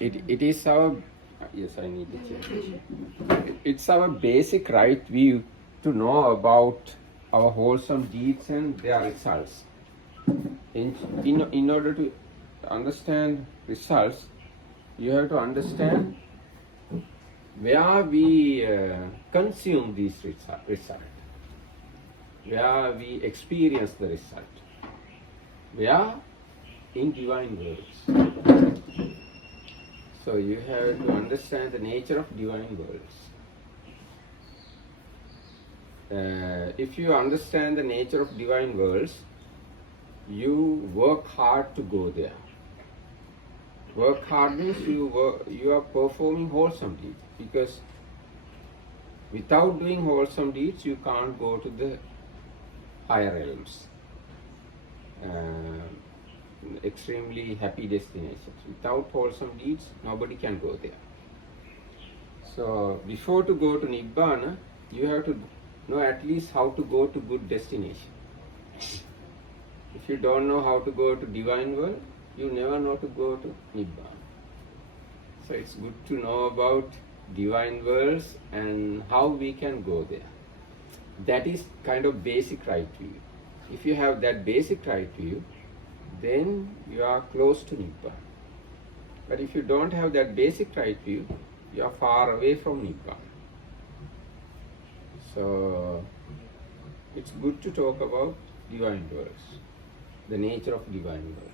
it is our, yes, I need to check. It's our basic right view to know about our wholesome deeds and their results. In order to understand results, you have to understand where we consume these result, where we experience the result, where in divine worlds. So you have to understand the nature of divine worlds. If you understand the nature of divine worlds, you work hard to go there. Work hard means you are performing wholesome deeds, because without doing wholesome deeds you can't go to the higher realms, extremely happy destinations. Without wholesome deeds nobody can go there. So before to go to Nibbana, you have to know at least how to go to good destination. If you don't know how to go to divine world, you never know to go to Nibbana. So it's good to know about divine worlds and how we can go there. That is kind of basic right view. If you have that basic right view, then you are close to Nibbana. But if you don't have that basic right view, you are far away from Nibbana. So it's good to talk about divine worlds, the nature of divine worlds.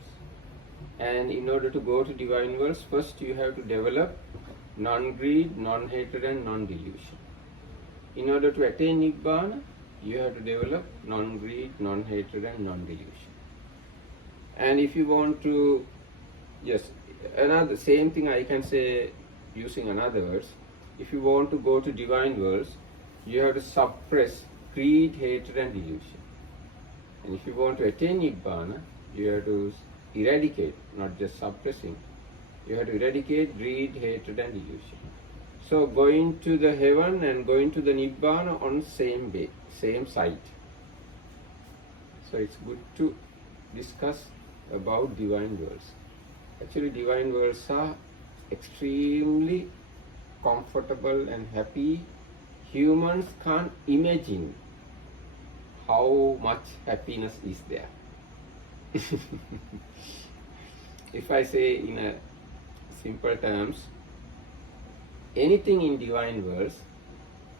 And in order to go to divine worlds, first you have to develop non-greed, non-hatred and non-delusion. In order to attain Nibbana, you have to develop non-greed, non-hatred and non-delusion. And if you want to, yes, another same thing I can say using another words. If you want to go to divine worlds, you have to suppress greed, hatred and delusion. And if you want to attain Nibbana, you have to eradicate, not just suppressing. You have to eradicate greed, hatred and delusion. So going to the heaven and going to the Nibbana on same way, same site. So it's good to discuss about divine worlds. Actually divine worlds are extremely comfortable and happy. Humans can't imagine how much happiness is there. If I say in a simple terms, anything in divine worlds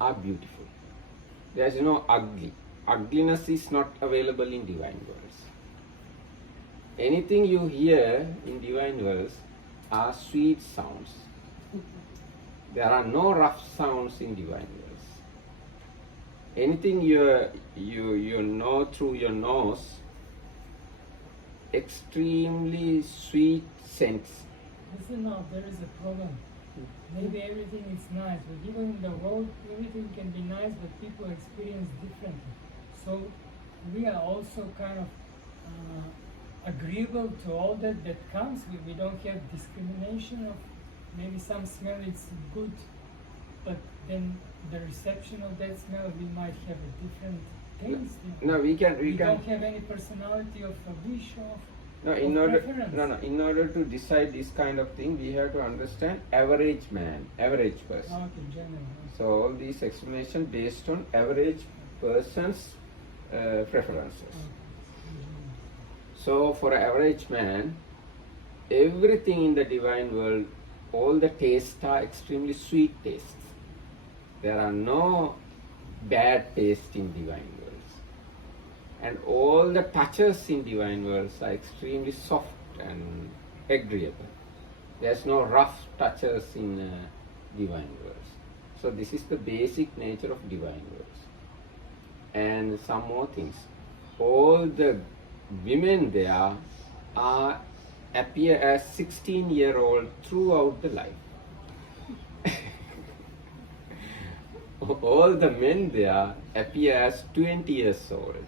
are beautiful. There is no ugly. Ugliness is not available in divine worlds. Anything you hear in divine worlds are sweet sounds. There are no rough sounds in divine worlds. Anything you know through your nose, extremely sweet scents. Listen now, there is a problem. Maybe everything is nice, but even in the world, everything can be nice, but people experience differently. So we are also kind of agreeable to all that comes. We don't have discrimination of maybe some smell is good, but then the reception of that smell, we might have a different taste. No, we don't have any personality of a wish of. No, in order to decide this kind of thing, we have to understand average man, average person. Okay, general. So all these explanations based on average person's preferences. So for an average man, everything in the divine world, all the tastes are extremely sweet tastes. There are no bad taste in divine worlds. And all the touches in divine worlds are extremely soft and agreeable. There's no rough touches in divine worlds. So this is the basic nature of divine worlds. And some more things. All the women there appear as 16-year-old throughout the life. All the men there appear as 20 years old.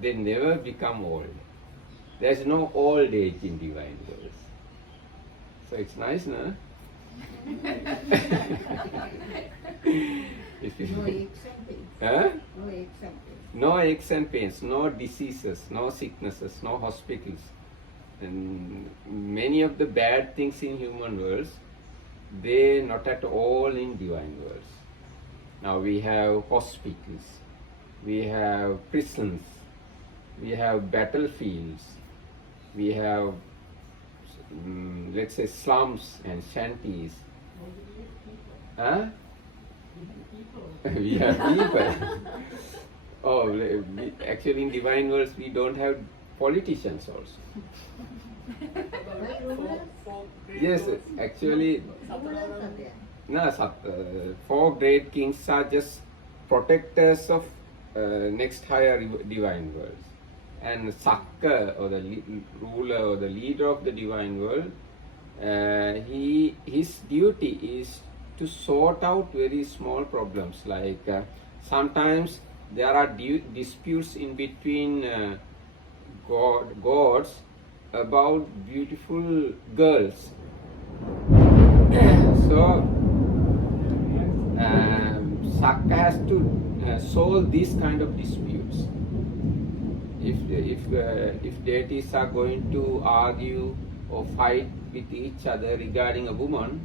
They never become old. There is no old age in divine worlds. So it's nice, no? No aches and pains. Huh? No aches and pains. No aches and pains, no diseases, no sicknesses, no hospitals. And many of the bad things in human worlds, they not at all in divine worlds. Now we have hospitals, we have prisons, we have battlefields, we have let's say slums and shanties. Huh? We have people. Oh, actually in divine worlds we don't have politicians also. Yes, actually, no, four great kings are just protectors of next higher divine worlds. And Sakka, or the ruler or the leader of the divine world, his duty is to sort out very small problems. Like sometimes there are disputes in between gods about beautiful girls. So Sakka has to solve these kind of disputes. If deities are going to argue or fight with each other regarding a woman,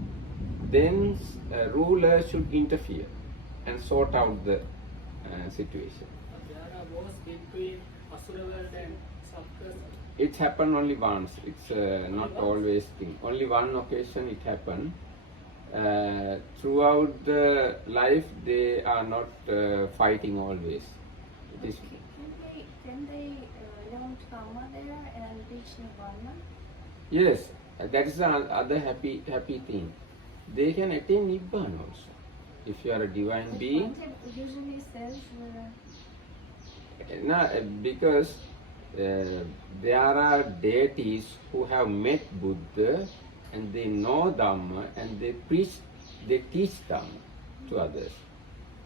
then a ruler should interfere and sort out the situation. There are wars between Asura world and Sakka. It happened only once. It's not always thing. Only one occasion it happened. Throughout the life, they are not fighting always. It is. Can they learn Karma there and reach Nirvana? Yes, that is the other happy thing. They can attain Nibbana also. If you are a divine being. Usually says No, because there are deities who have met Buddha and they know Dhamma and they teach Dhamma to others.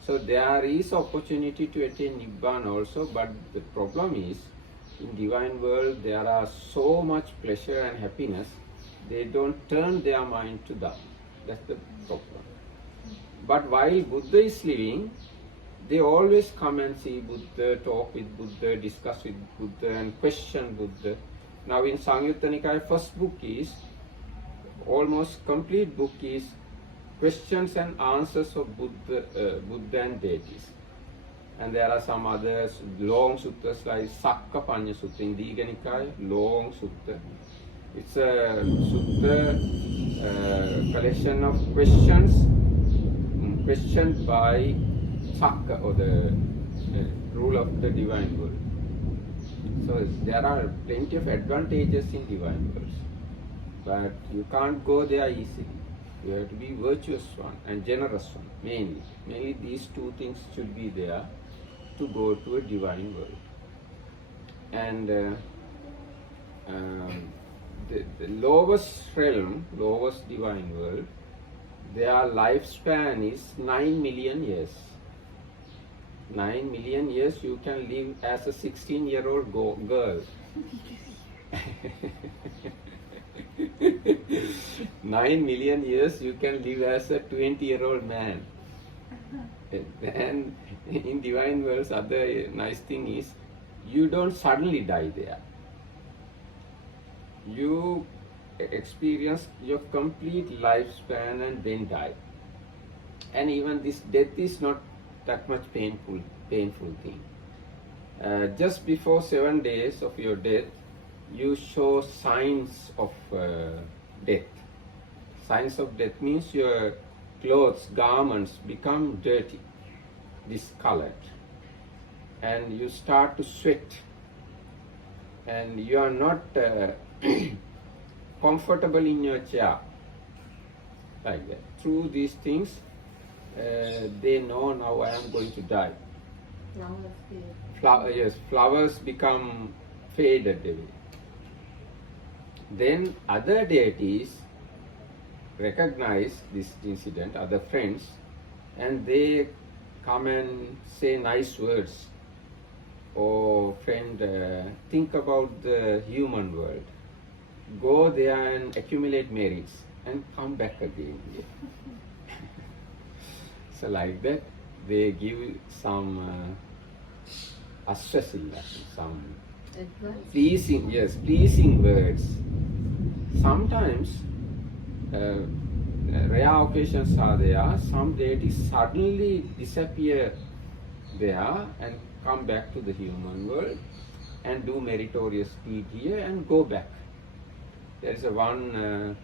So there is opportunity to attain Nibbana also, but the problem is in divine world there are so much pleasure and happiness, they don't turn their mind to Dhamma. That's the problem. But while Buddha is living, they always come and see Buddha, talk with Buddha, discuss with Buddha and question Buddha. Now in Samyutta Nikaya, first book is, almost complete book is questions and answers of Buddha and deities. And there are some others, long suttas like Sakkapanya Sutta in Digha Nikaya, long sutta. It's a sutta collection of questions questioned by Sakka, or the rule of the divine world. So there are plenty of advantages in divine worlds, but you can't go there easily. You have to be virtuous one and generous one, mainly. Mainly these two things should be there to go to a divine world. And the lowest realm, lowest divine world, their lifespan is 9 million years. 9 million years you can live as a 16-year-old girl. 9 million years you can live as a 20-year-old man. And in divine worlds, other nice thing is you don't suddenly die there. You experience your complete lifespan and then die. And even this death is not that much painful thing. Just before 7 days of your death, you show signs of death. Signs of death means your clothes, garments become dirty, discolored, and you start to sweat, and you are not comfortable in your chair, like that. Through these things, they know now I am going to die. Flowers become faded away. Then other deities recognize this incident, other friends, and they come and say nice words. Oh friend, think about the human world. Go there and accumulate merits and come back again here. So like that, they give some aswasilla, some Advanced. Pleasing, yes, pleasing words. Sometimes rare occasions are there. Some deities suddenly disappear there and come back to the human world and do meritorious deed here and go back. There is a one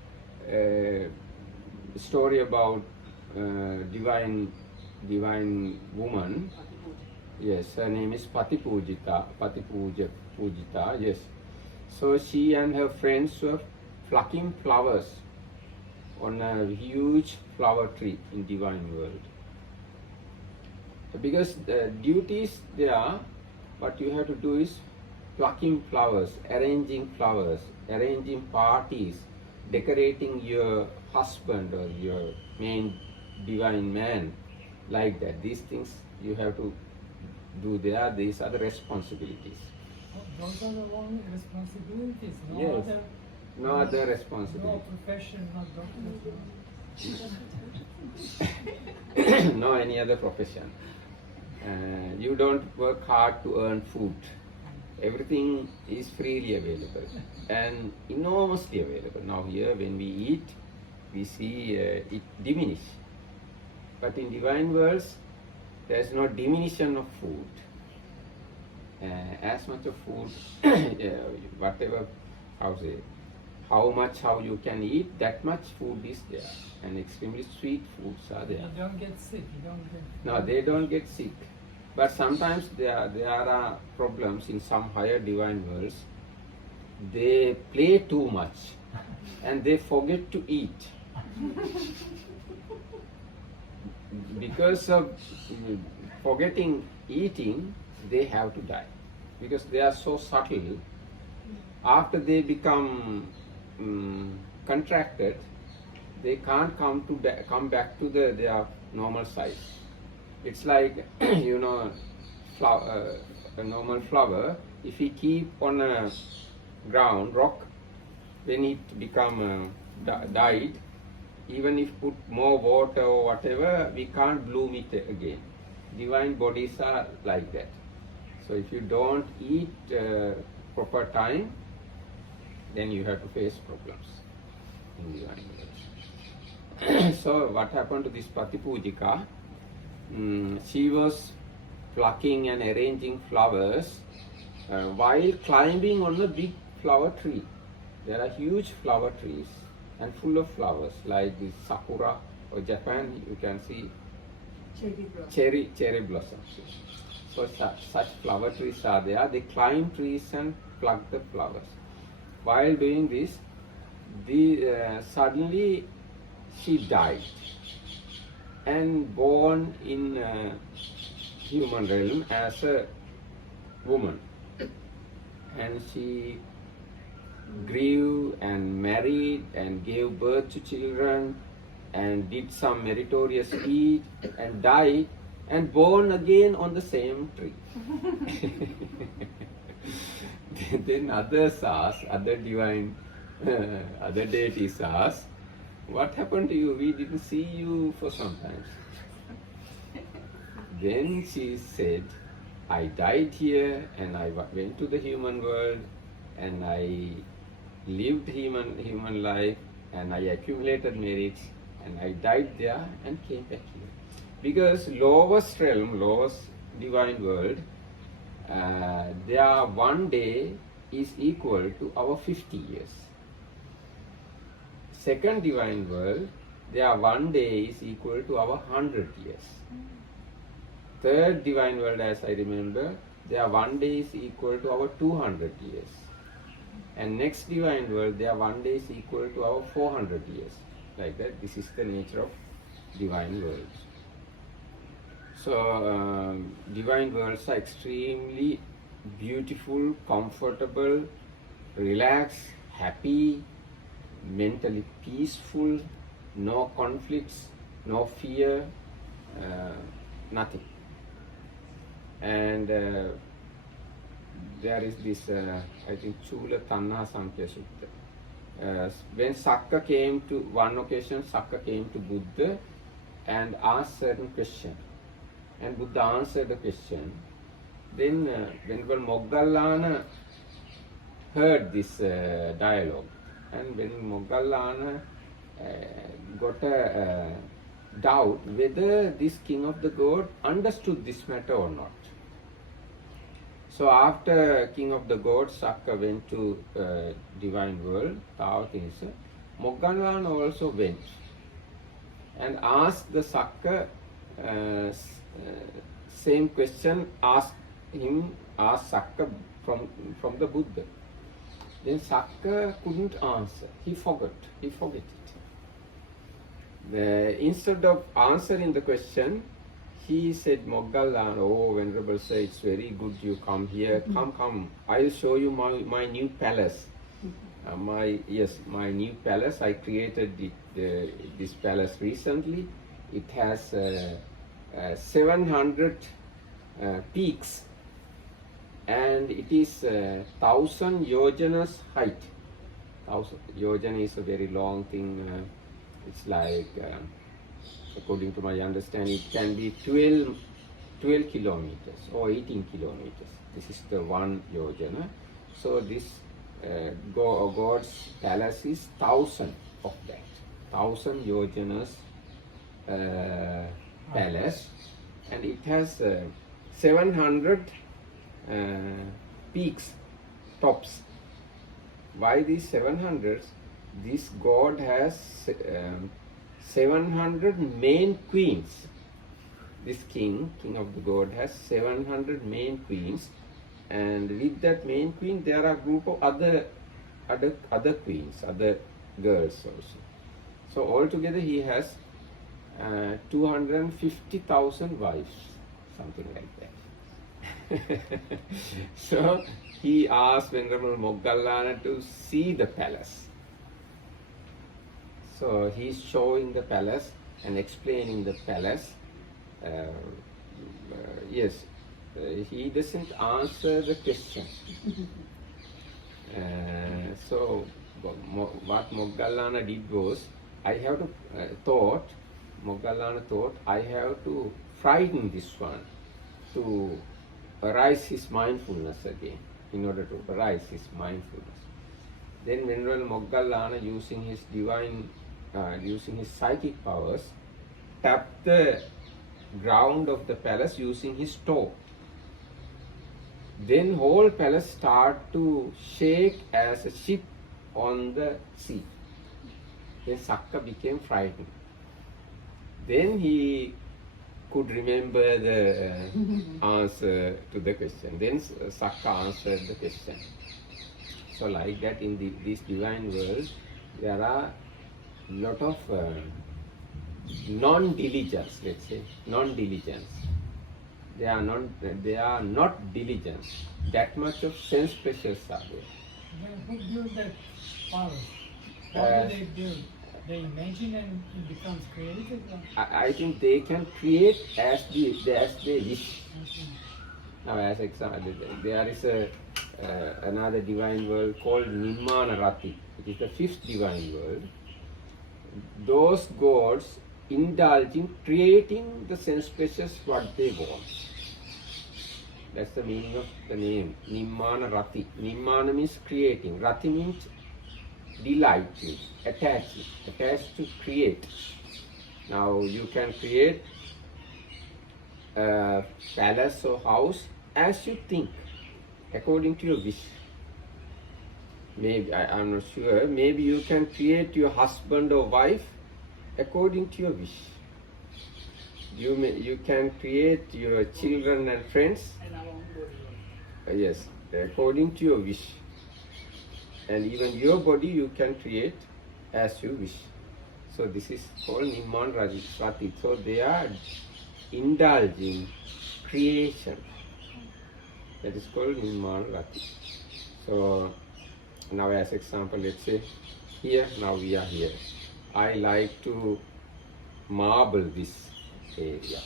story about divine woman. Yes, her name is Pujita, yes. So she and her friends were plucking flowers on a huge flower tree in divine world. Because the duties there, what you have to do is plucking flowers, arranging parties, decorating your husband or your main divine man, like that. These things you have to do there. These are the responsibilities. Those are the only responsibilities. No Yes. other. No other No responsibility. profession, not doctor. No any other profession. You don't work hard to earn food. Everything is freely available and enormously available. Now here when we eat, we see it diminish. But in divine worlds, there is no diminution of food. As much of food, whatever, how you can eat, that much food is there. And extremely sweet foods are there. You don't get sick. You don't get. No, they don't get sick. But sometimes there are problems in some higher divine worlds. They play too much and they forget to eat. Because of forgetting eating, they have to die. Because they are so subtle. After they become contracted, they can't come back to their normal size. It's like a normal flower. If we keep on a ground rock, when it become died, even if put more water or whatever, we can't bloom it again. Divine bodies are like that. So if you don't eat proper time, then you have to face problems in divine world. So what happened to this Patipujika? She was plucking and arranging flowers while climbing on a big flower tree. There are huge flower trees and full of flowers like this sakura or Japan. You can see cherry blossoms. So such flower trees are there. They climb trees and pluck the flowers. While doing this, suddenly she died and born in human realm as a woman. And she grew and married and gave birth to children and did some meritorious deed and died and born again on the same tree. Then others asked, other deities asked, what happened to you? We didn't see you for some time. Then she said, I died here and I went to the human world and I lived human life and I accumulated merits and I died there and came back here. Because lowest realm, lowest divine world, their one day is equal to our 50 years. Second divine world, their one day is equal to our 100 years. Third divine world, as I remember, their one day is equal to our 200 years. And next divine world, their one day is equal to our 400 years. Like that, this is the nature of divine worlds. So, divine worlds are extremely beautiful, comfortable, relaxed, happy, mentally peaceful, no conflicts, no fear, nothing. And there is this, I think, Chula Tanna Samkhya Sutta. When Sakka came to, one occasion, Sakka came to Buddha and asked certain question. And Buddha answered the question. Then Venerable Moggallana heard this dialogue, and when Moggallana got a doubt whether this king of the god understood this matter or not. So after king of the gods, Sakka went to divine world, Tavatimsa, Moggallana also went and asked the Sakka same question, asked Sakka from the Buddha. Then Sakka couldn't answer. He forgot it. Instead of answering the question, he said, Moggallana, oh Venerable Sir, it's very good you come here. Come, I'll show you my new palace. My new palace. I created this palace recently. It has 700 peaks, and it is 1,000 yojanas height. 1,000 yojana is a very long thing. It's like, according to my understanding, it can be 12 kilometers or 18 kilometers. This is the one yojana. So this God's palace is 1,000 of that. 1,000 yojanas palace, and it has 700 peaks, tops. Why these 700s? This god has 700 main queens. This king of the god, has 700 main queens, and with that main queen there are a group of other queens, other girls also. So altogether he has 250,000 wives, something like that. So he asked Venerable Moggallana to see the palace. So he's showing the palace and explaining the palace. He doesn't answer the question. So what Moggallana did was, Moggallana thought, I have to frighten this one to arise his mindfulness again, in order to arise his mindfulness. Then Venerable Moggallana, using his psychic powers, tapped the ground of the palace using his toe. Then whole palace started to shake as a ship on the sea. Then Sakka became frightened. Then he could remember the answer to the question. Then Sakka answered the question. So like that, in this divine world, there are lot of non-diligence, let's say, non-diligence. They are not diligence. That much of sense pressures are there. Then who build that power? How do they build? They imagine and it becomes creative? I think they can create as they wish. Now, as example, there is another divine world called Nimmana Rati. It is the fifth divine world. Those gods indulge in creating the sense pleasures what they want. That's the meaning of the name, Nimmana Rati. Nimmana means creating. Rati means delighting, attached to create. Now you can create a palace or house as you think, according to your wish. Maybe, I'm not sure, maybe you can create your husband or wife according to your wish. You can create your children and friends, and our own body. yes, according to your wish. And even your body you can create as you wish. So this is called Nimmana Rati. So they are indulging creation. That is called Nimmana Rati. So now as example, let's say here, now we are here. I like to marble this area.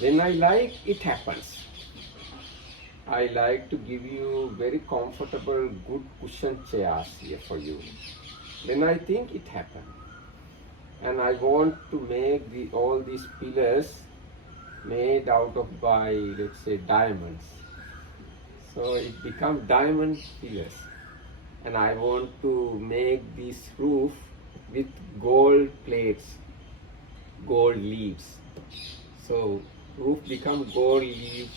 When I like, it happens. I like to give you very comfortable, good cushion chairs here for you. When I think, it happens. And I want to make all these pillars made out of by, let's say, diamonds. So it becomes diamond pillars. and I want to make this roof with gold plates, gold leaves. So roof become gold leaf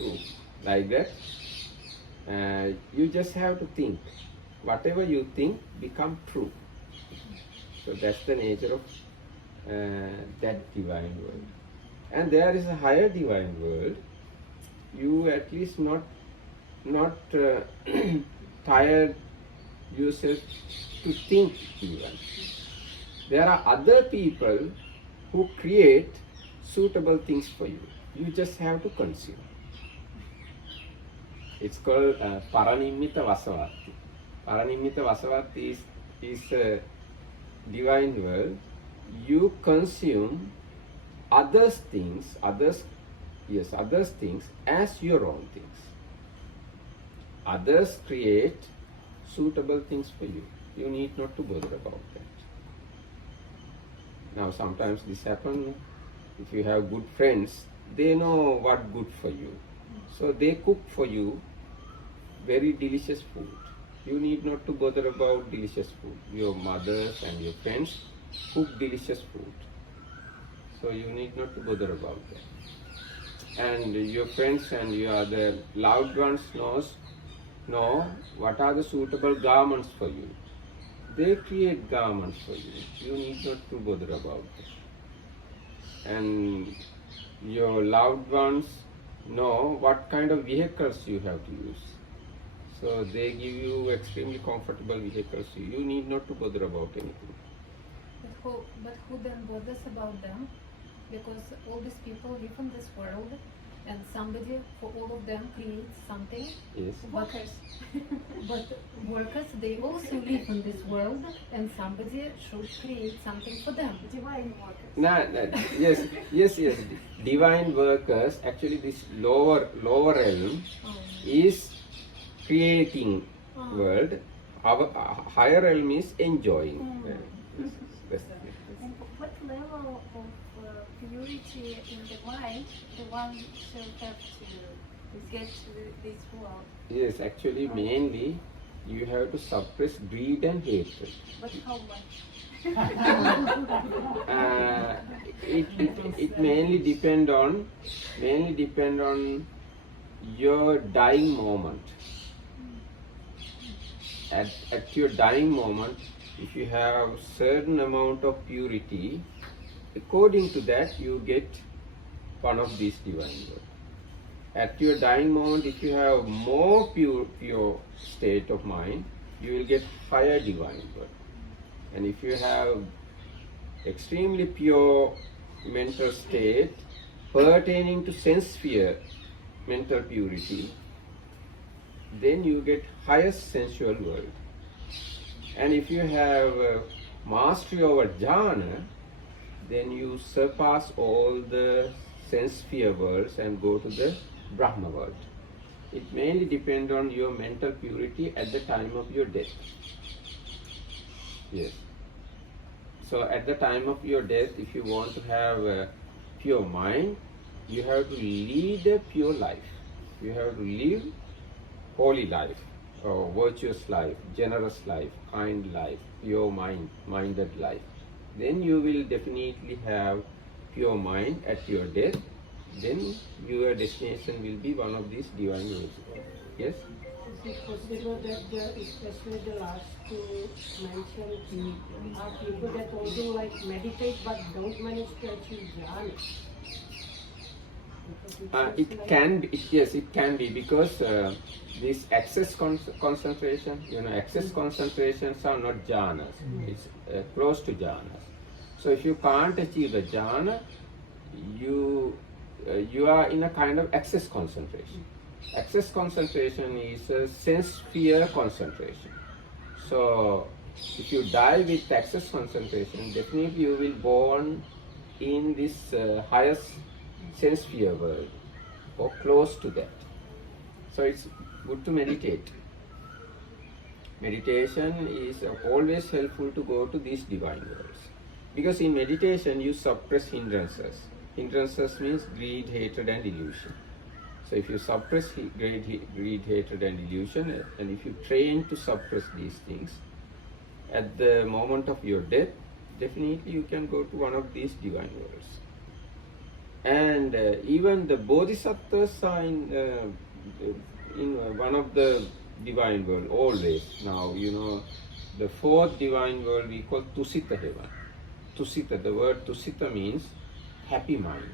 roof, like that. You just have to think. Whatever you think become true. So that's the nature of that divine world. And there is a higher divine world. You at least not tired yourself to think even. There are other people who create suitable things for you. You just have to consume. It's called Paranimita Vasavatti. Paranimita Vasavatti is a divine world. You consume others' things as your own things. Others create suitable things for you. You need not to bother about that. Now sometimes this happens. If you have good friends, they know what good for you. So they cook for you very delicious food. You need not to bother about delicious food. Your mothers and your friends cook delicious food. So you need not to bother about that. And your friends and your other loved ones know what are the suitable garments for you. They create garments for you. You need not to bother about it. And your loved ones know what kind of vehicles you have to use. So they give you extremely comfortable vehicles. You need not to bother about anything. But who then bothers about them? Because all these people live in this world, and somebody for all of them creates something. Yes. Workers. But workers, they also live in this world, and somebody should create something for them. Divine workers. Yes. Divine workers, actually this lower realm is creating world. Our higher realm is enjoying. Yes. And what level of purity in the mind the one shall have to get to this world? Yes, actually mainly you have to suppress greed and hatred. But how much? It mainly depend on your dying moment. At your dying moment, if you have certain amount of purity, according to that you get one of these divine worlds. At your dying moment, if you have more pure state of mind, you will get higher divine world. And if you have extremely pure mental state pertaining to sense sphere mental purity, then you get highest sensual world. And if you have mastery over jhana, then you surpass all the sense sphere worlds and go to the Brahma world. It mainly depends on your mental purity at the time of your death. Yes. So at the time of your death, if you want to have a pure mind, you have to lead a pure life. You have to live holy life, or virtuous life, generous life, kind life, pure minded life. Then you will definitely have pure mind at your death. Then your destination will be one of these divine worlds. Yes? Is it possible that especially the last two mentioned are people that also like meditate but don't manage to achieve jhana? It can be, yes, it can be, because this access concentration, access concentrations are not jhanas. It's close to jhanas. So if you can't achieve the jhana, you are in a kind of access concentration. Access concentration is a sense sphere concentration. So if you die with access concentration, definitely you will born in this highest sense sphere world or close to that. So it's good to meditate. Meditation is always helpful to go to these divine worlds, because in meditation you suppress hindrances. Hindrances means greed, hatred and illusion. So if you suppress greed, hatred, and illusion, and if you train to suppress these things, at the moment of your death, definitely you can go to one of these divine worlds. And even the bodhisattvas are in one of the divine world always. Now, you know, the fourth divine world we call Tusita heaven. Tusita, the word Tusita means happy mind.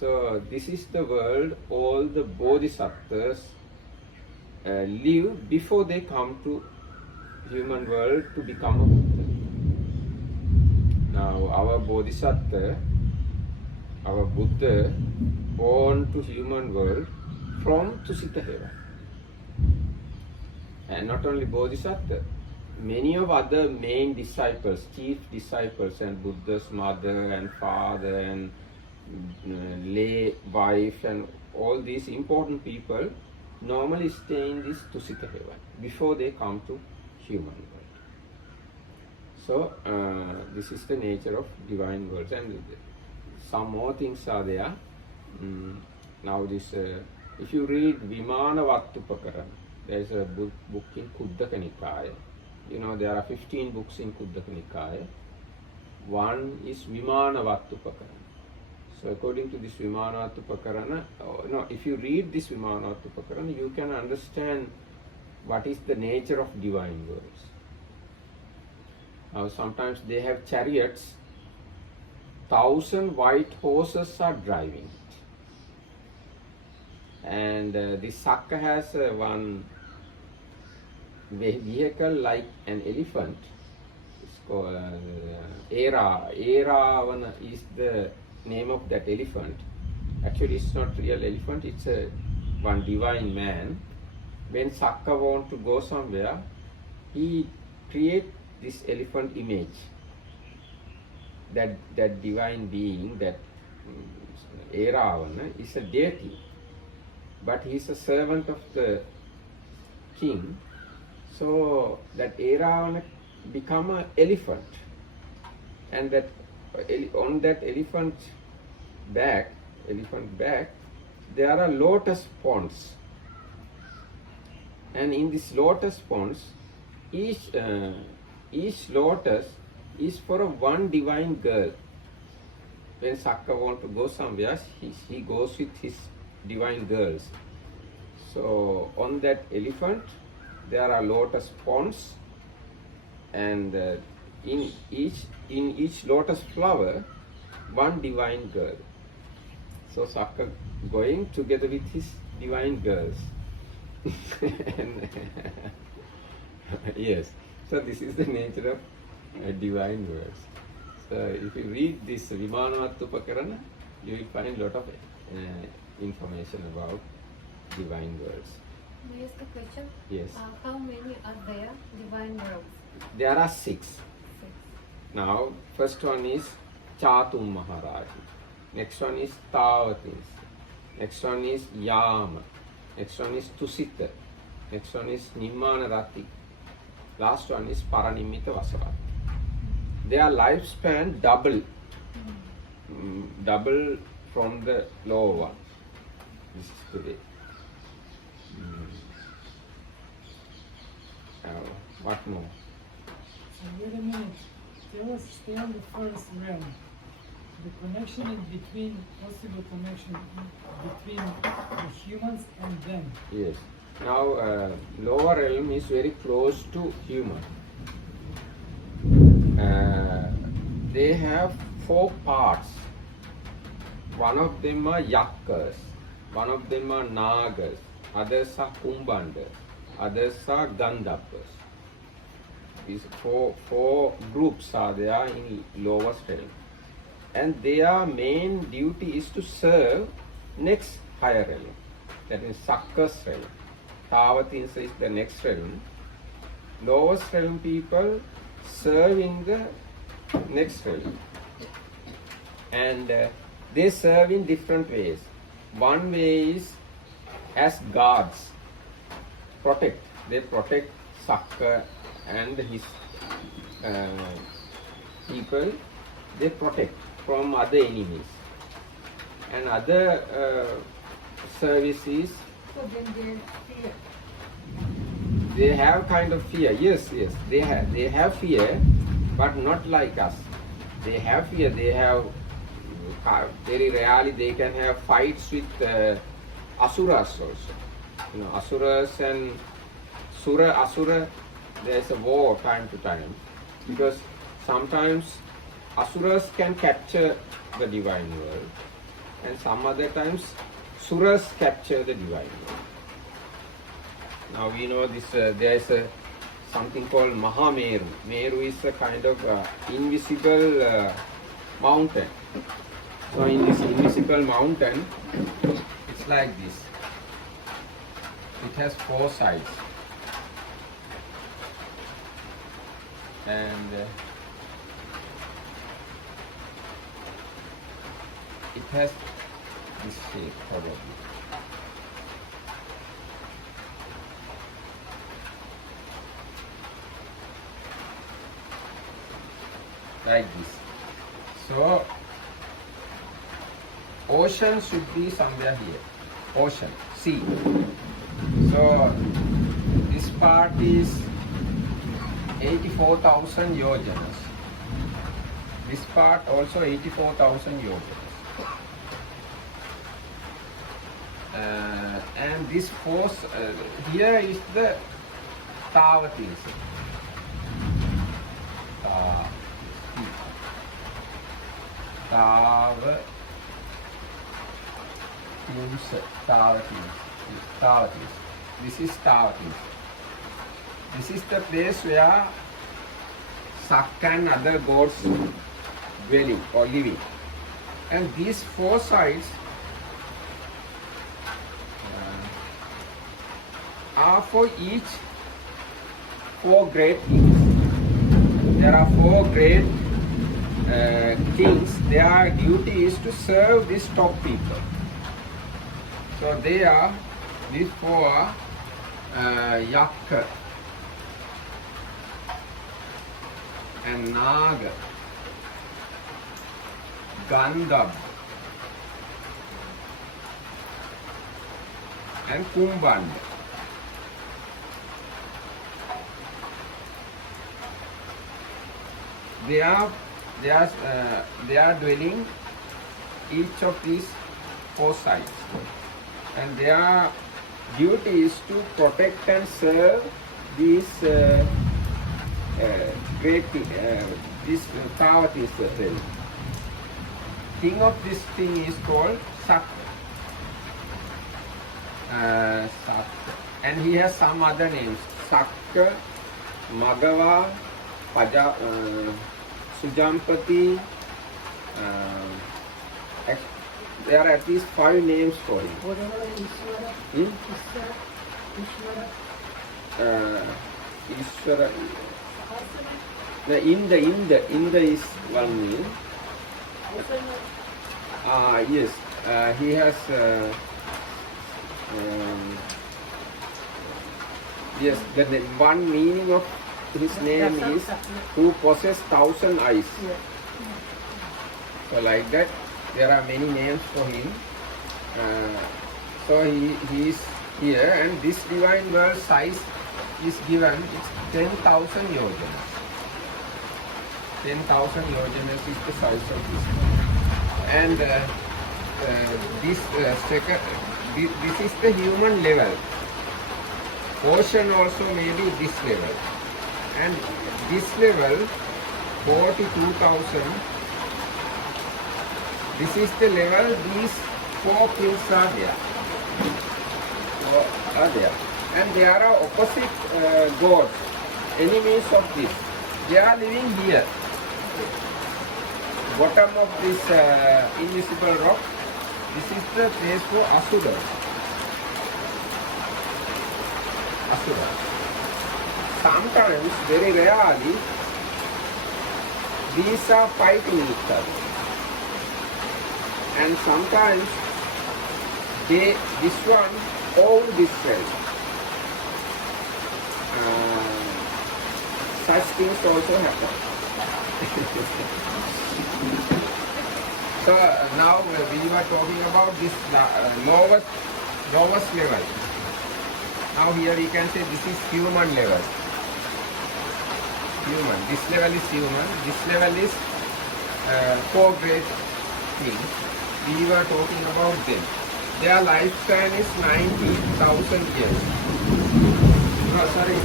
So this is the world all the bodhisattvas live before they come to human world to become a Buddha. Now our bodhisattva, our Buddha, born to human world from Tusita heaven. And not only bodhisattva, many of other main disciples, chief disciples, and Buddha's mother and father and lay wife and all these important people normally stay in this Tusita heaven before they come to human world. So this is the nature of divine worlds, and some more things are there. Now this, if you read Vimanavattupakarana, there is a book in Kuddaka Nikaya. You know, there are 15 books in Kuddaka Nikaya. One is Vimanavattupakarana. So according to this Vimanavattupakarana, if you read this Vimanavattupakarana, you can understand what is the nature of divine worlds. Now sometimes they have chariots, 1,000 white horses are driving it. And this Sakka has one vehicle like an elephant. It's called Eravana is the name of that elephant. Actually it's not real elephant, it's one divine man. When Sakka wants to go somewhere, he creates this elephant image. That divine being, that Eravana, is a deity, but he is a servant of the king. So that Eravana become an elephant, and that on that elephant back, there are lotus ponds. And in this lotus ponds, each lotus is for one divine girl. When Sakka wants to go somewhere, he goes with his divine girls. So on that elephant, there are lotus ponds, and in each lotus flower, one divine girl. So Sakka going together with his divine girls. Yes, so this is the nature of divine words. So if you read this Vimanavattupakarana, you will find a lot of information about divine words. May I ask a question? Yes. How many are there divine worlds? There are 6. 6. Now, first one is Chatum Maharaji. Next one is Tavatins. Next one is Yama. Next one is Tusita. Next one is Nimmana Rati. Last one is Paranimita Vasavati. Their lifespan double from the lower one. This is today. What more? So wait a minute. Tell us, stay on the first realm. The connection in between, possible connection between the humans and them. Yes. Now, lower realm is very close to human. They have 4 parts. One of them are Yakkas, one of them are Nagas, others are Kumbandas, others are Gandharvas. These four groups are there in lowest realm. And their main duty is to serve next higher realm. That is Sakka's realm. Tavatinsa is the next realm. Lowest realm people serve in the next realm. And they serve in different ways. One way is as guards. Protect. They protect Sakka and his people. They protect from other enemies. And other services, So then they fear. they have kind of fear. Yes, they have fear, but not like us. They have fear. They have very rarely they can have fights with asuras also. Asuras and asura. There is a war time to time, because sometimes asuras can capture the divine world, and some other times suras capture the divine world. Now we know this. There is something called Mahameru. Meru is a kind of invisible mountain. So in this invisible mountain, it's like this. It has 4 sides, and it has this shape probably. Like this. So ocean should be somewhere here. Ocean, sea. So this part is 84,000 yojanas. This part also 84,000 yojanas. And this force here is the Tavatinsa. Tavatinsa. This is Tavatinsa. This is the place where Sakka and other gods dwelling or living. And these 4 sides are for each 4 great kings. There are 4 great kings. Their duty is to serve these top people. So they are, these 4 are Yakka and Naga, Gandhab and Kumbhanda. They are dwelling each of these 4 sides, and their duty is to protect and serve these great this Tavatinsa realm. King of this thing is called Sakka. Sakka, and he has some other names: Sakka, Magava, Sujampati. There are at least 5 names for him. Whatever Ishvara, Ishvara. Ishvara. Inda is one name. Yes, he has. Yes, the one meaning of his name is who possess 1,000 eyes. So like that, there are many names for him. So he is here, and this divine world size is given. It's 10,000 yojanas. 10,000 yojanas is the size of this. And this is the human level. Ocean also may be this level. And this level, 42,000, this is the level these 4 kings are there. And there are opposite gods, enemies of this. They are living here. Bottom of this invisible rock, this is the place for Asuras. Sometimes, very rarely, these are fighting each other. And sometimes, this one owns this realm. Such things also happen. So now we were talking about this lowest level. Now here we can say this is human level. Human. This level is human. This level is four great things. We were talking about them. Their lifespan is 90,000 years. No, sorry.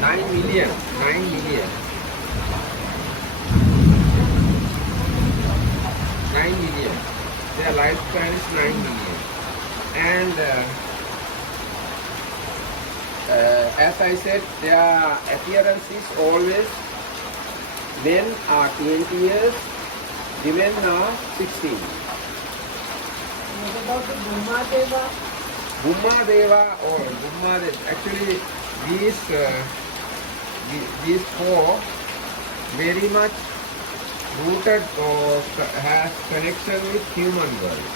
9 million. 9 million. 9 million. Their lifespan is 9 million. And as I said, their appearance is always men are 20 years, women are 16. What about the Brahmadeva? Bhummadeva or Bhummadeva, actually these four very much rooted or has connection with human world.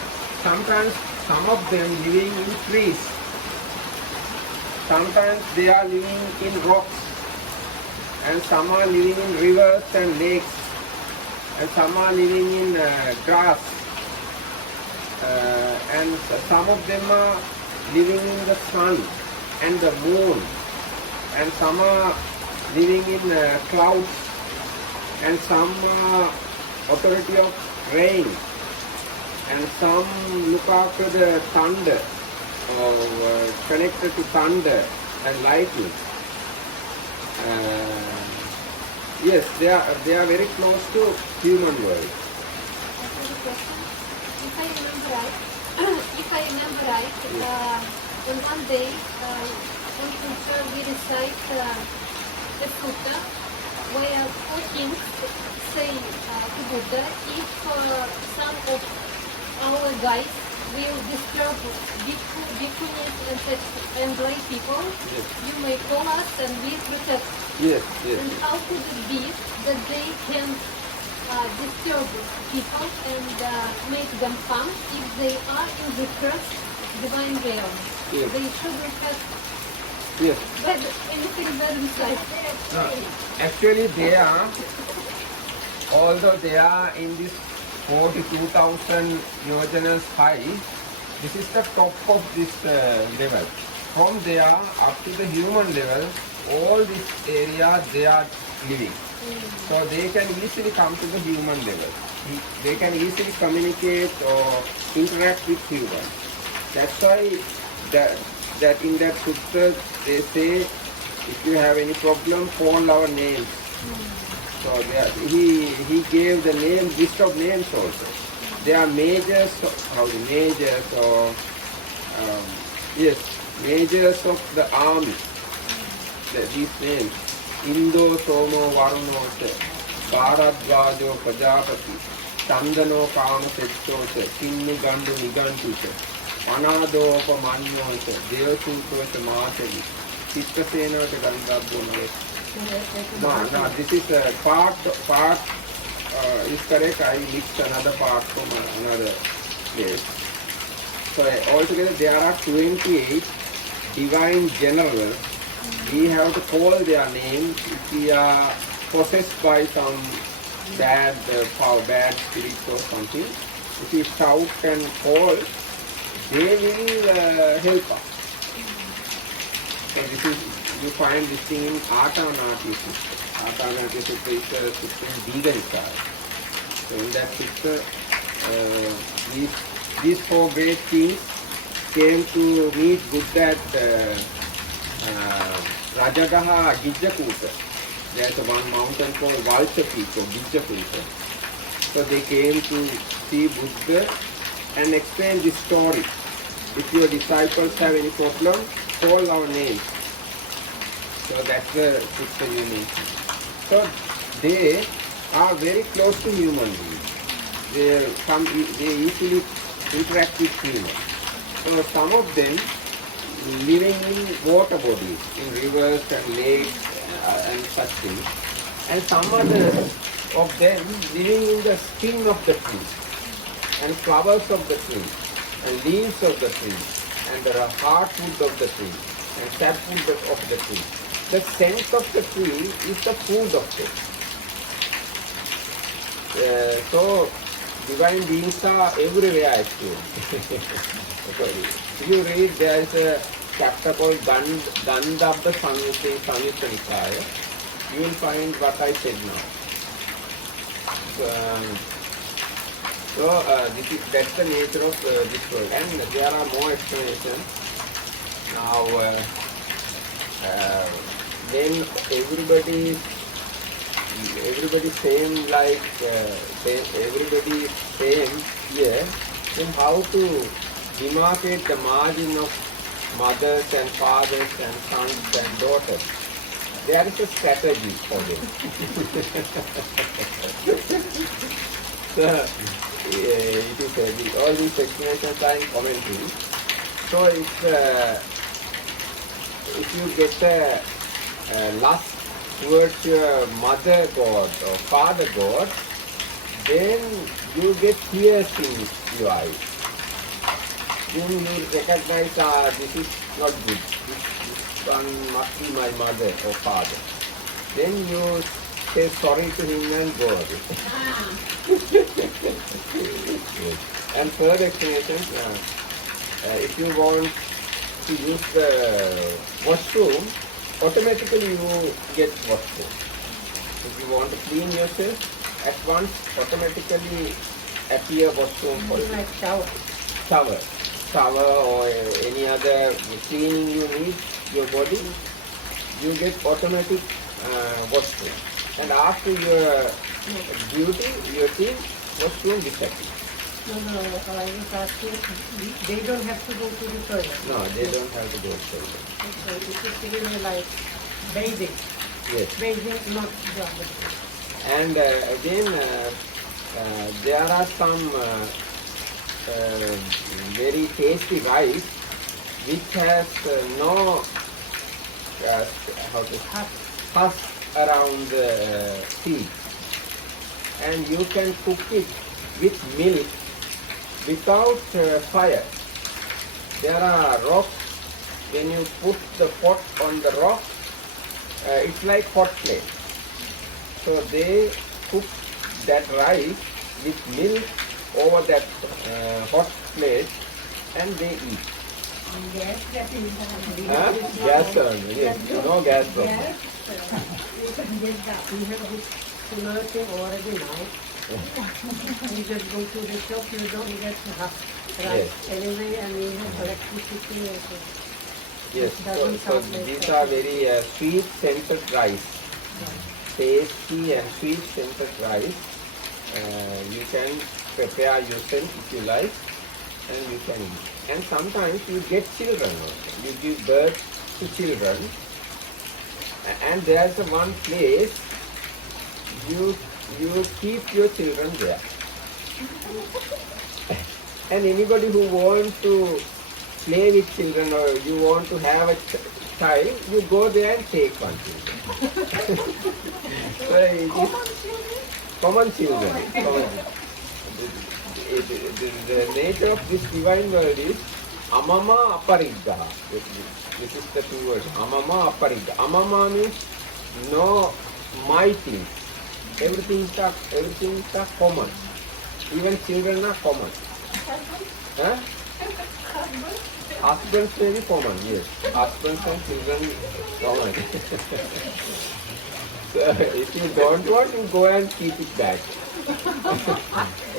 Sometimes some of them living in trees. Sometimes they are living in rocks. And some are living in rivers and lakes. And some are living in grass. And some of them are living in the sun and the moon. And some are living in clouds. And some authority of rain, and some look after the thunder, or connected to thunder and lightning. Yes, they are very close to human world. That's the question. If I remember right, on one day, on Sutta, we recite a sutta where four kings say to Buddha, if some of our guys will disturb bhikkhunis and lay people, Yes. you may call us and we protect. Yes, yes. And how could it be that they can disturb people and make them fun if they are in the first divine realm? Yes. They shouldn't have Yes. anything bad inside. No, actually they are, although they are in this 42,000 yojanas high, this is the top of this level. From there up to the human level, all this area they are living. So they can easily come to the human level. They can easily communicate or interact with humans. That's why that in that sutta they say, if you have any problem, call our names. So he gave the name, list of names also. They are majors, majors or yes, majors of the army. These names: Indo, Somo, Varuno, Bharadvajo, Prajapati, Chandano, Kama, Setso, Kinnu, Gandu, Nigantu, Anado, Pamanyo, Devasuto, Mahasavi, Chitrasena, Gandhabdo. No, this is a part is correct. I mixed another part from another place. So altogether there are 28 divine generals. We have to call their names if we are possessed by some bad power, bad spirits or something. If we shout and call, they will help us. So this is, you find this thing in Atanati Sutta. Atanati Sutta is a sutta in vegan side. So in that sutta, these four great kings came to meet Buddha at Rajagaha Gijjakuta. There's one mountain called Valcha Peak or Gijjakuta. So they came to see Buddha and explain this story. If your disciples have any problem, call our names. So that's the sutta you need. So they are very close to human beings. They easily interact with humans. So some of them living in water bodies, in rivers and lakes and such things. And some others of them living in the skin of the tree, and flowers of the tree, and leaves of the tree, and the heartwood of the tree, and sapwood of the tree. The scent of the tree is the food of it. So divine beings are everywhere actually. So, if you read, there is a chapter called Gandhabba Samyutta Nikaya. You will find what I said now. That's the nature of this world, and there are more explanations. Now, then everybody same like everybody same here. Then how to demarcate the margin of mothers and fathers and sons and daughters? There is a strategy for this. So, it is all these explanations are in commentary. So if you get a lust towards your mother god or father god, then you get tears in your eyes. Then you recognize, this is not good. This one must be my mother or father. Then you say sorry to him and go away. Yes. And third explanation, if you want to use the washroom, automatically you get washroom. If you want to clean yourself, at once automatically appear washroom for you. Like shower. Shower or any other cleaning you need your body, you get automatic washroom. And after your duty, your thing, washroom disappears. No, I was asking, they don't have to go to the toilet. No, they don't have to go to the toilet. So it is really like bathing. Yes. Bathing, not the other thing. And again, there are some very tasty rice which has no husk around the seed, and you can cook it with milk without fire. There are rocks. When you put the pot on the rock, it's like hot plate. So they cook that rice with milk over that hot plate and they eat. Gas, Gas burn, yes, no gas burn. We have this similar thing already now. You just go to the shop, you don't get rice anyway, and you have electricity also. Yes, so these are very sweet scented rice. Tasty and sweet scented rice. You can prepare yourself if you like, and you can eat. And sometimes you get children also. You give birth to children, and there's one place you keep your children there. And anybody who wants to play with children or you want to have a child, you go there and take one children. So it is common children. The nature of this divine world is amama aparigga. This is the two words. Amama aparigga. Amama means no my things. Everything is common. Even children are common. Huh? Husbands may be common, yes. Husbands and children common. So if you don't want, you go and keep it back.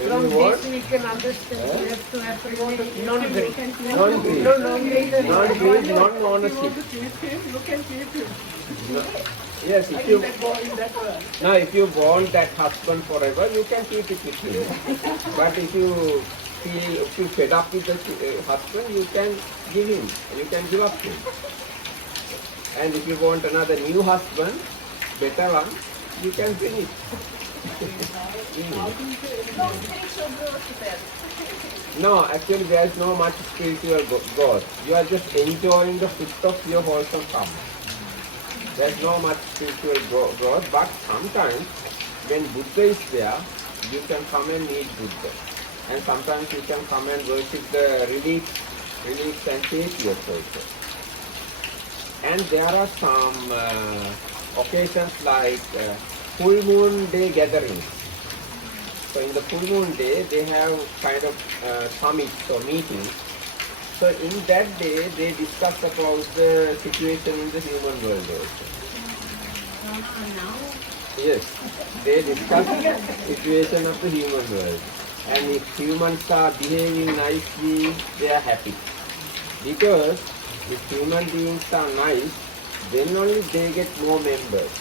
From this we can understand you have to have really non-greed. Non-greed. Non-greed, non-honesty. You can keep him. Yes, if you now if you want that husband forever, you can keep it with him. But if you fed up with the husband, you can give him. You can give up him. And if you want another new husband, better one, you can bring it. No, actually there is no much spiritual growth. You are just enjoying the fruit of your wholesome karma. There is no much spiritual growth, but sometimes when Buddha is there, you can come and meet Buddha. And sometimes you can come and worship the relics and saviors also. And there are some occasions like full moon day gatherings. So in the full moon day, they have kind of summits or meetings. So in that day, they discuss about the situation in the human world also. Yes, they discuss situation of the human world. And if humans are behaving nicely, they are happy. Because if human beings are nice, then only they get more members.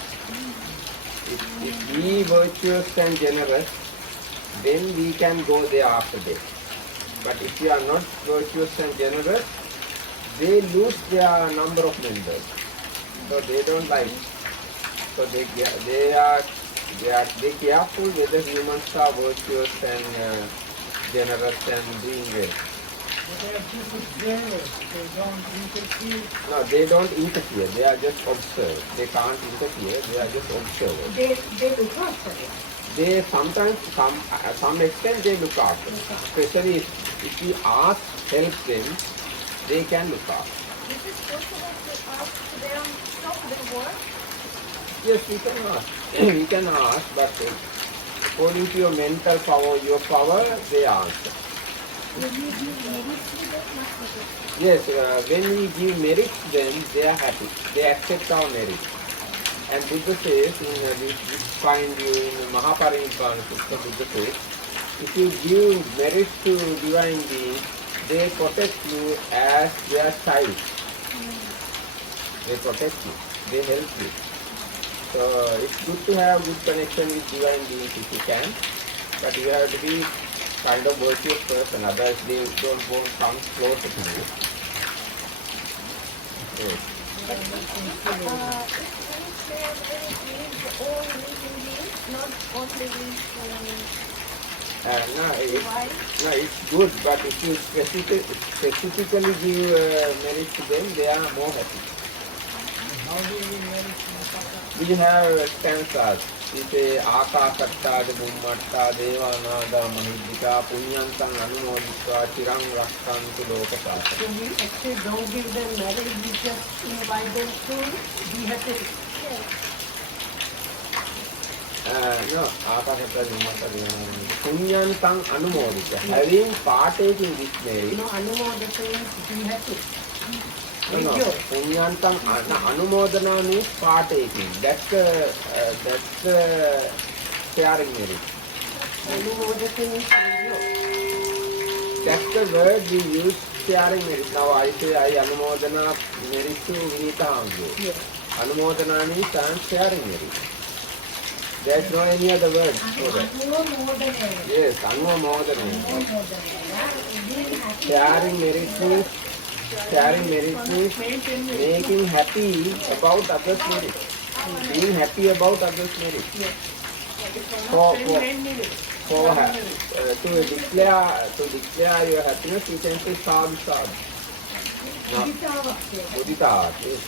If we virtuous and generous, then we can go there after that. But if you are not virtuous and generous, they lose their number of members. So they don't like. So they careful whether humans are virtuous and generous and doing well. But they are just observers. They don't interfere. No, they don't interfere. They are just observe. They can't interfere. They are just observers. They look after it. They sometimes, some extent, they look after. Especially if you ask help them, they can look after. Is it possible to ask them stop their work? Yes, you can ask. You can ask, but according to your mental power, your power, they answer. Will you give merits to them? Not to them. Yes, when we give merits, then they are happy. They accept our merits. And Buddha says, this find you in Mahaparinibbana Sutta, Buddha says, if you give merit to divine beings, they protect you as their child. They protect you. They help you. So it's good to have good connection with divine beings if you can, but you have to be kind of virtuous person, otherwise they don't want to come closer to you. Yes. But if there means all living beings, not only with No, divine. it's good, but if you specifically give merit to them, they are more happy. How do we manage to We have stanzas. We say Akasatta, Bummatta, Devanada, Mahidika, Punyantan, Anumodika, Chirang Rakkantu Lokasasa. So we actually don't give them marriage, we just invite them to be happy. No, Akasatta, Bummatta, Devanada. Punyantan, Anumodika. Having partaken in this marriage, No, Anumodaka means be happy. no, Punyantam Anumodana means partaking. That's the sharing merit. Anumodaka means enjoy. That's the word we use, sharing merit. Now I say I Anumodana merit to Vinita Angu. Yes. Anumodana means I am sharing merit. There's no any other word for that. Yes, Anumodana. Sharing merit means making happy about others' merit. Being happy about others' merit. To declare your happiness, you can say sadhu sadhu. Mudita. Yes.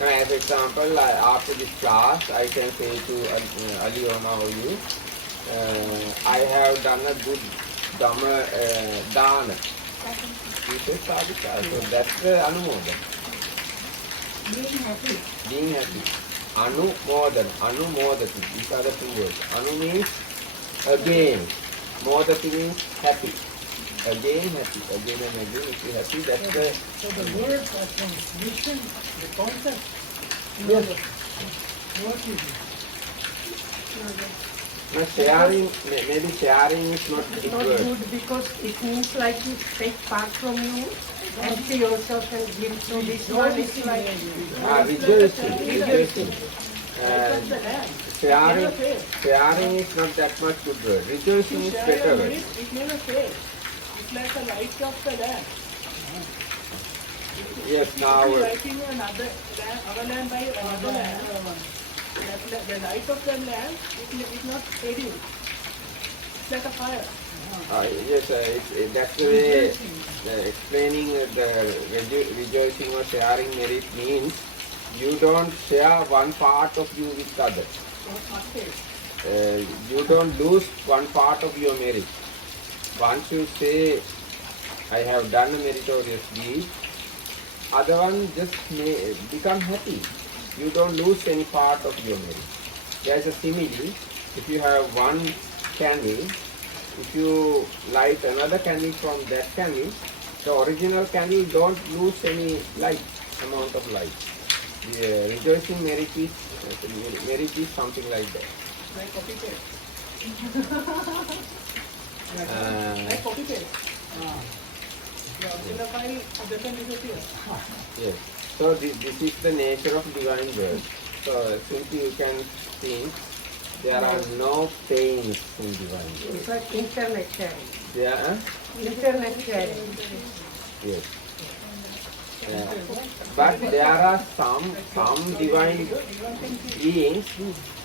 Now, as example, after this class, I can say to Ali Oma or you, I have done a good dhamma dana. You say sadhu sadhu. So that's the anumodan. Being happy. Anumodati. These are the two words. Anu means again. Modati means happy. Again happy. Again and again if you happy, that's the... So the words are transmission, the concept. Yes. What is it? Now sharing, maybe sharing is not It's big not word. good because it means like you take part from you, empty yourself and give. So this one is like Rejoicing. Sharing is not that much good word. Rejoicing is better word. It never fails. It's like the light of the lamp. Yes, now... Lighting another lamp, our lamp by another lamp. The light of the lamp is not fading. It's like a fire. Yes, that's the way explaining the rejoicing or sharing merit means you don't share one part of you with others. You don't lose one part of your merit. Once you say, I have done a meritorious deed, other one just may become happy. You don't lose any part of your merit. There's a simile. If you have one candle, if you light another candle from that candle, the original candle don't lose any light, amount of light. The rejoicing merit is something like that. Like copy paste. Uh, Like copy paste. The original file doesn't disappear. Yes. So this is the nature of divine word. So simply you can see there are no pains in divine word. It's like internet sharing. There are Internet sharing. yes. But there are some divine beings,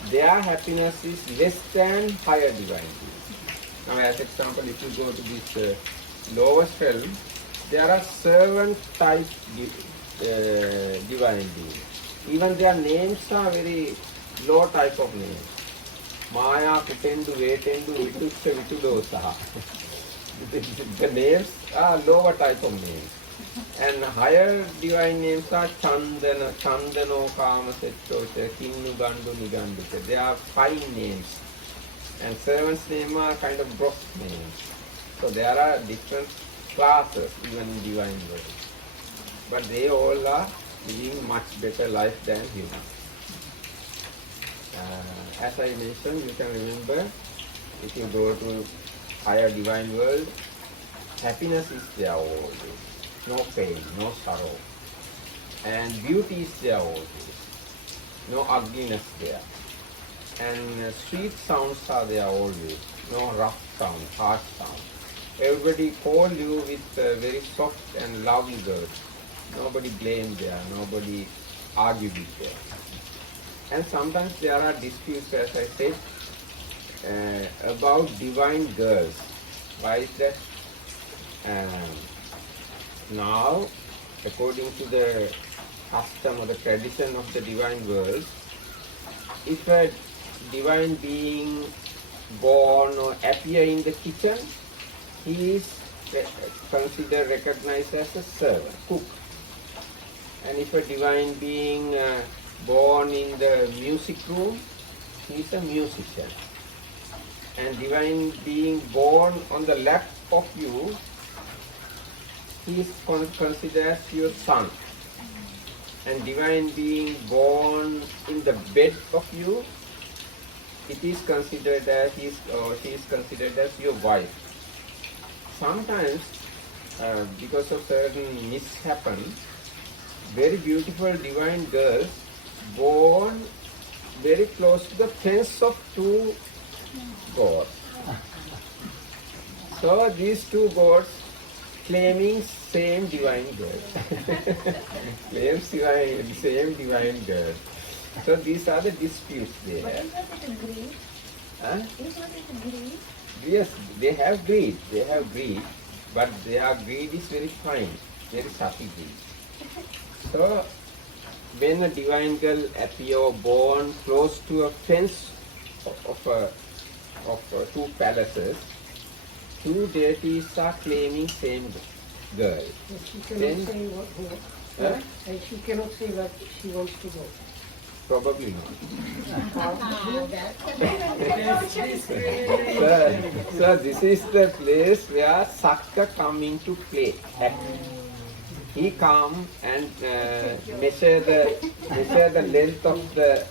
their happiness is less than higher divine beings. Now, as example, if you go to this lowest realm, there are servant type divine beings. Even their names are very low type of names. Maya, Kutendu, Vetendu, Vitutsa, Vitudosaha. The names are lower type of names. And higher divine names are Chandana, Chandano, Kamasettocha, Kinnu, Gandu, Niganducha. They are fine names. And servants' names are kind of gross names. So there are different classes even in divine world. But they all are living much better life than humans. As I mentioned, you can remember, if you go to higher divine world, happiness is there always. No pain, no sorrow. And beauty is there always. No ugliness there. And sweet sounds are there always. No rough sound, harsh sound. Everybody call you with very soft and lovely words. Nobody blame there, nobody argue with there. And sometimes there are disputes, as I said, about divine girls. Why is that? Now, according to the custom or the tradition of the divine world, if a divine being born or appear in the kitchen, he is considered, recognized as a servant, cook. And if a divine being born in the music room, he is a musician. And divine being born on the lap of you, he is considered as your son. And divine being born in the bed of you, it is considered as she is considered as your wife. Sometimes, because of certain mishappen, very beautiful divine girls born very close to the fence of two gods. So these two gods claiming same divine girl. Claims same divine girl. So these are the disputes there. But isn't it greed? Huh? Isn't it greed? Yes, they have greed. They have greed, but their greed is very fine, very subtle greed. So when a divine girl appear born close to a fence of two palaces, two deities are claiming same girl. She cannot Then- say what Huh? and she cannot say where she wants to go. Probably not. So this is the place where Sakka come into play. He come and measure the length of the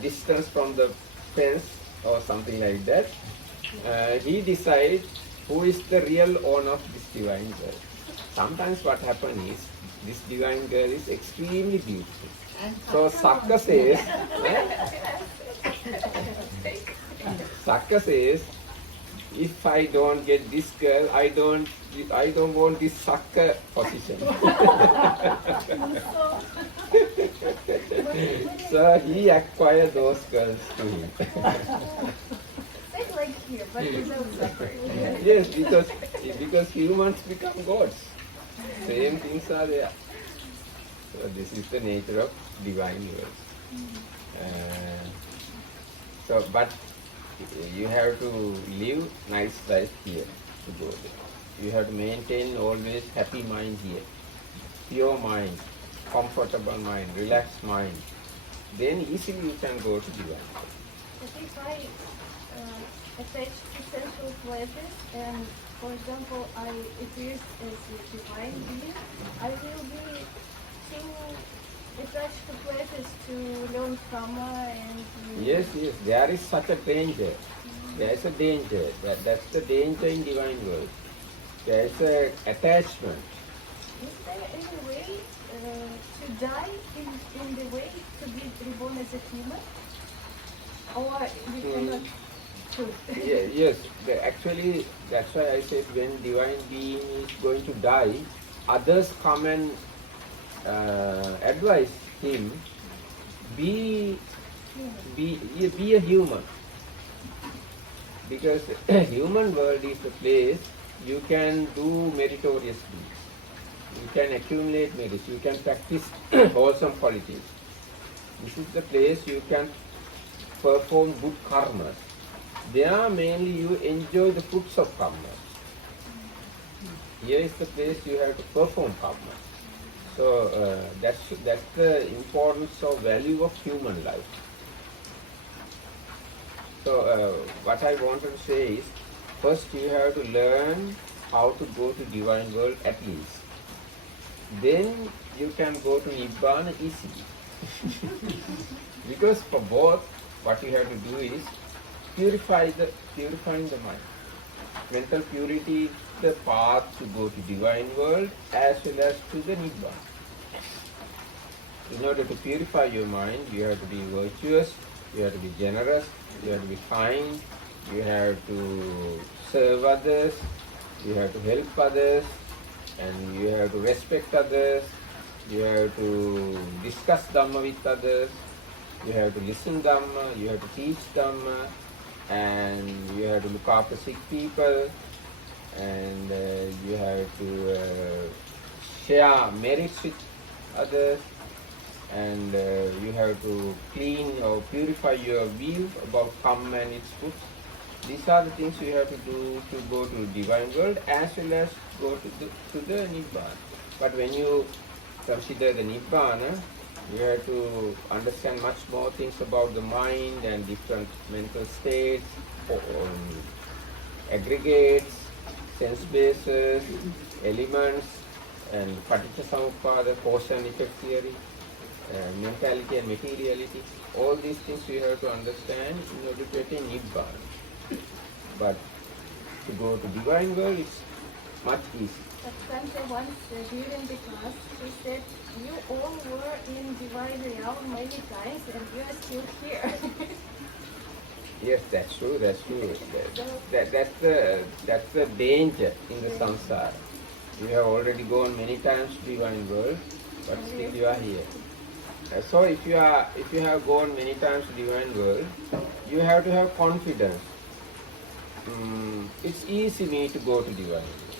distance from the fence or something like that. He decides who is the real owner of this divine girl. Sometimes what happens is this divine girl is extremely beautiful. So Sakka says, Sakka says, if I don't get this girl, I don't want this Sakka position. So he acquired those girls to him. It's like here, but it's all separate. Yes, because humans become gods. Same things are there. So this is the nature of divine words. But you have to live nice life here to go there. You have to maintain always happy mind here, pure mind, comfortable mind, relaxed mind. Then easily you can go to divine world. But if I attach places, and for example, I exist as a divine being, I will be too attached to places to learn karma and Yes, there is such a danger. There is a danger. That's the danger in divine world. There is a attachment. Is there any way to die in the way to be reborn as a human? Or we cannot choose? Yes, actually, that's why I said when divine being is going to die, others come and advise him, be a human. Because human world is the place you can do meritorious deeds. You can accumulate merits. You can practice wholesome qualities. This is the place you can perform good karmas. There mainly you enjoy the fruits of karma. Here is the place you have to perform karma. So that's the importance or value of human life. So what I wanted to say is, first you have to learn how to go to divine world at least. Then you can go to Nibbana easily. Because for both, what you have to do is purifying the mind. Mental purity is the path to go to divine world as well as to the Nibbana. In order to purify your mind, you have to be virtuous, you have to be generous, you have to be kind, you have to serve others, you have to help others, and you have to respect others, you have to discuss Dhamma with others, you have to listen Dhamma, you have to teach Dhamma, and you have to look after sick people, and you have to share merits with others, and you have to clean or purify your view about karma and its fruits. These are the things you have to do to go to divine world as well as go to the Nibbana. But when you consider the Nibbana, you have to understand much more things about the mind and different mental states, aggregates, sense bases, elements, and Paticca cause and effect theory, mentality and materiality. All these things you have to understand in order to attain Nibbana. But to go to divine world, it's much easier. But Sanjay once during the class, he said, you all were in divine realm many times and you are still here. Yes, that's true. That's the danger in the samsara. You have already gone many times to divine world, but still you are here. So if you have gone many times to divine world, you have to have confidence. It's easy me to go to divine world.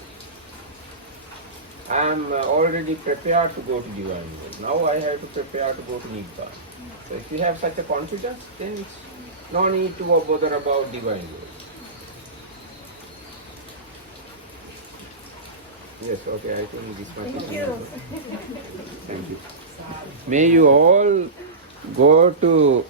I am already prepared to go to divine world. Now I have to prepare to go to Nibbana. So if you have such a confidence, then it's no need to bother about divine world. Yes, okay, I think this much is Thank you. enough. Thank you. May you all go to